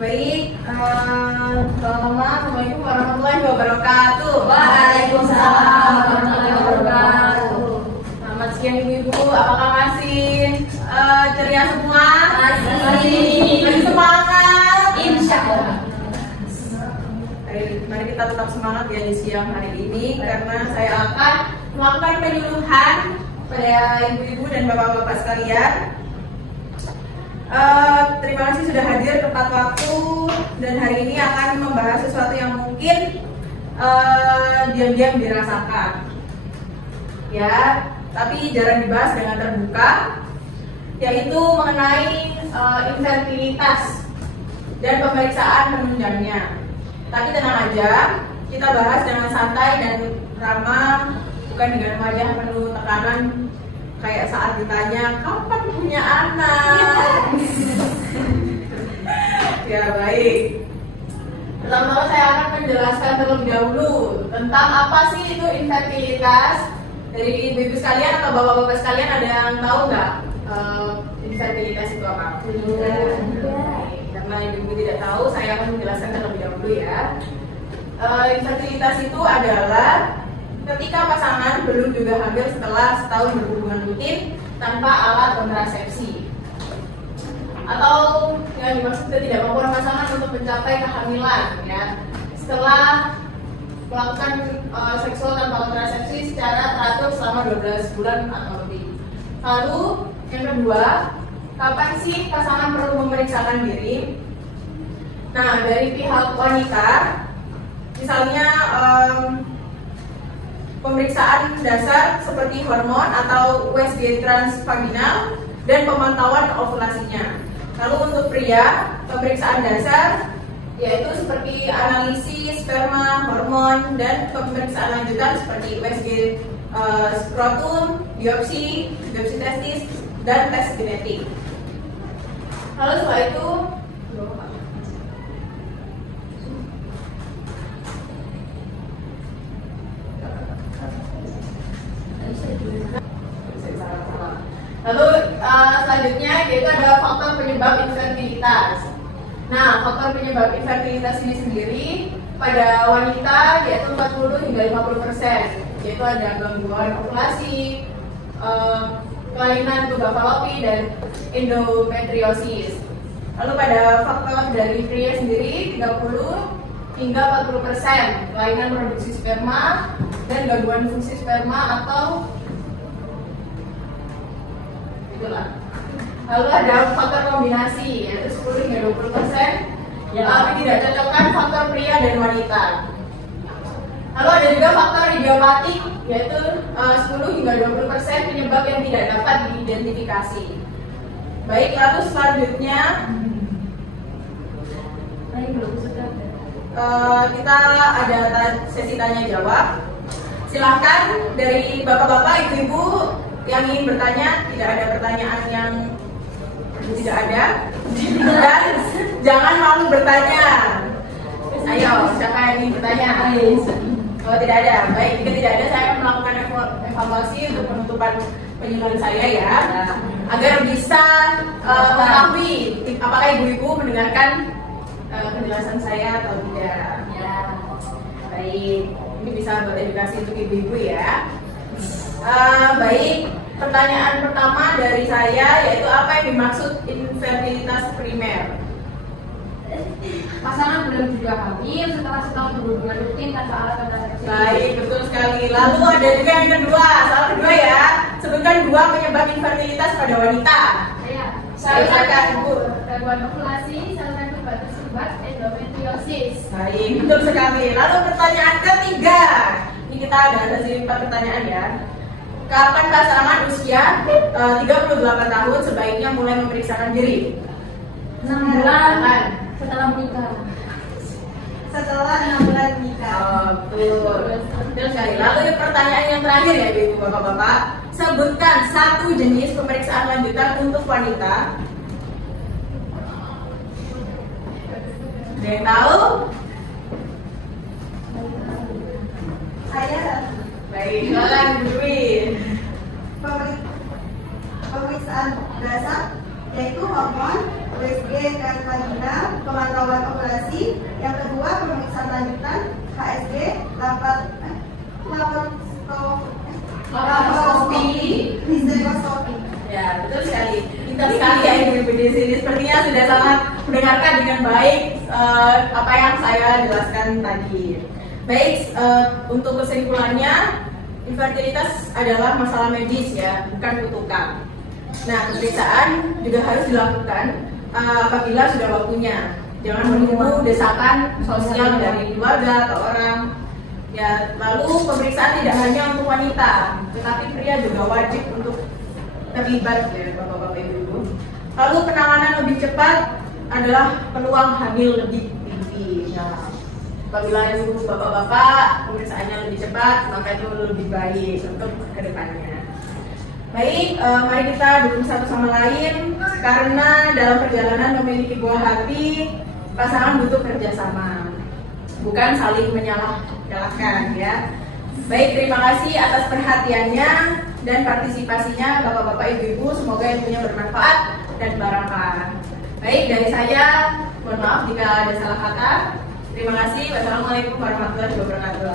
Baik, pertama, Assalamualaikum warahmatullahi wabarakatuh. Waalaikumsalam warahmatullahi wabarakatuh. Selamat siang ibu-ibu, apakah masih ceria semua? Masih semangat? Insya Allah. Baik, mari kita tetap semangat ya di siang hari ini, karena saya akan melakukan penyuluhan pada ibu-ibu dan bapak-bapak sekalian. Terima kasih sudah hadir tepat waktu, dan hari ini akan membahas sesuatu yang mungkin diam-diam dirasakan, ya, tapi jarang dibahas dengan terbuka, yaitu mengenai infertilitas dan pemeriksaan penunjangnya. Tapi tenang aja, kita bahas dengan santai dan ramah, bukan dengan wajah penuh tekanan kayak saat ditanya kapan punya anak. Ya baik. Pertama saya akan menjelaskan terlebih dahulu tentang apa sih itu infertilitas. Dari ibu-ibu sekalian atau bapak-bapak sekalian ada yang tahu nggak infertilitas itu apa? Karena ibu-ibu tidak tahu, saya akan menjelaskan terlebih dahulu ya. Infertilitas itu adalah ketika pasangan belum juga hamil setelah setahun berhubungan rutin tanpa alat kontrasepsi, atau yang dimaksud tidak membuat pasangan untuk mencapai kehamilan, ya, setelah melakukan seksual tanpa kontrasepsi secara teratur selama 12 bulan atau lebih. Lalu yang kedua, kapan sih pasangan perlu memeriksakan diri? Nah, dari pihak wanita, misalnya pemeriksaan dasar seperti hormon atau USG transvaginal dan pemantauan ovulasinya. Lalu untuk pria, pemeriksaan dasar yaitu seperti analisis sperma, hormon, dan pemeriksaan lanjutan seperti USG skrotum, biopsi testis, dan tes genetik. Lalu setelah itu selanjutnya yaitu ada faktor penyebab infertilitas. Nah, faktor penyebab infertilitas ini sendiri pada wanita yaitu 40 hingga 50%, yaitu ada gangguan ovulasi, kelainan tuba falopi, dan endometriosis. Lalu pada faktor dari pria sendiri 30 hingga 40%, kelainan produksi sperma dan gangguan fungsi sperma atau itulah. Lalu ada faktor kombinasi yaitu 10 hingga 20%, tapi tidak cocokkan faktor pria dan wanita. Lalu ada juga faktor idiopatik yaitu 10 hingga 20% penyebab yang tidak dapat diidentifikasi. Baik, lalu selanjutnya kita ada sesi tanya jawab. Silahkan dari bapak-bapak, ibu-ibu yang ingin bertanya, tidak ada pertanyaan yang tidak ada, dan jangan malu bertanya. Ayo, siapa yang ingin bertanya? Kalau tidak ada, baik. Jika tidak ada, saya akan melakukan evaluasi untuk penutupan penyuluhan saya ya, agar bisa mengetahui apakah ibu-ibu mendengarkan penjelasan saya atau tidak. Ya, baik. Ini bisa buat edukasi untuk ibu-ibu ya. Baik, pertanyaan pertama dari saya yaitu apa yang dimaksud infertilitas primer? Pasangan belum juga hamil setelah setahun berhubungan rutin tanpa alat kontrasepsi. Baik, betul sekali. Lalu ada juga yang kedua, salah kedua ya. Sebutkan 2 penyebab infertilitas pada wanita. Saya silakan ibu. Gangguan ovulasi, saluran tuba tersumbat, endometriosis. Baik, betul sekali. Lalu pertanyaan ketiga. Ini kita ada 4 pertanyaan ya. Kapan pasangan usia 38 tahun sebaiknya mulai memeriksakan diri? 6 bulan setelah menikah. Setelah 6 bulan menikah. Betul sekali. Lalu pertanyaan yang terakhir ya ibu bapak-bapak. Sebutkan 1 jenis pemeriksaan lanjutan untuk wanita. Ada yang tahu? Saya Baik, silakan Ibu Dwi. pemeriksaan dasar yaitu hormon, USG Karina, pemantauan operasi. Yang kedua, pemeriksaan lanjutan HSG, laparoskopi, histeroskopi. Ya, betul sekali. Pintar sekali ya ibu-ibu di sini. Sepertinya sudah sangat mendengarkan dengan baik apa yang saya jelaskan tadi. Baik, untuk kesimpulannya, infertilitas adalah masalah medis ya, bukan kutukan. Nah, pemeriksaan juga harus dilakukan apabila sudah waktunya. Jangan menunggu desakan sosial dari keluarga atau orang. Ya, lalu pemeriksaan tidak hanya untuk wanita, tetapi pria juga wajib untuk terlibat ya, bapak-bapak ibu. Lalu penanganan lebih cepat adalah peluang hamil lebih tinggi. Nah, apabila ibu bapak-bapak pemeriksaannya lebih cepat, maka itu lebih baik untuk kedepannya. Baik, mari kita dukung satu sama lain karena dalam perjalanan memiliki buah hati, pasangan butuh kerjasama, bukan saling menyalahkan ya. Baik, terima kasih atas perhatiannya dan partisipasinya bapak-bapak ibu-ibu. Semoga ilmunya bermanfaat dan barokah. Baik, dari saya, mohon maaf jika ada salah kata. Terima kasih. Wassalamualaikum warahmatullahi wabarakatuh.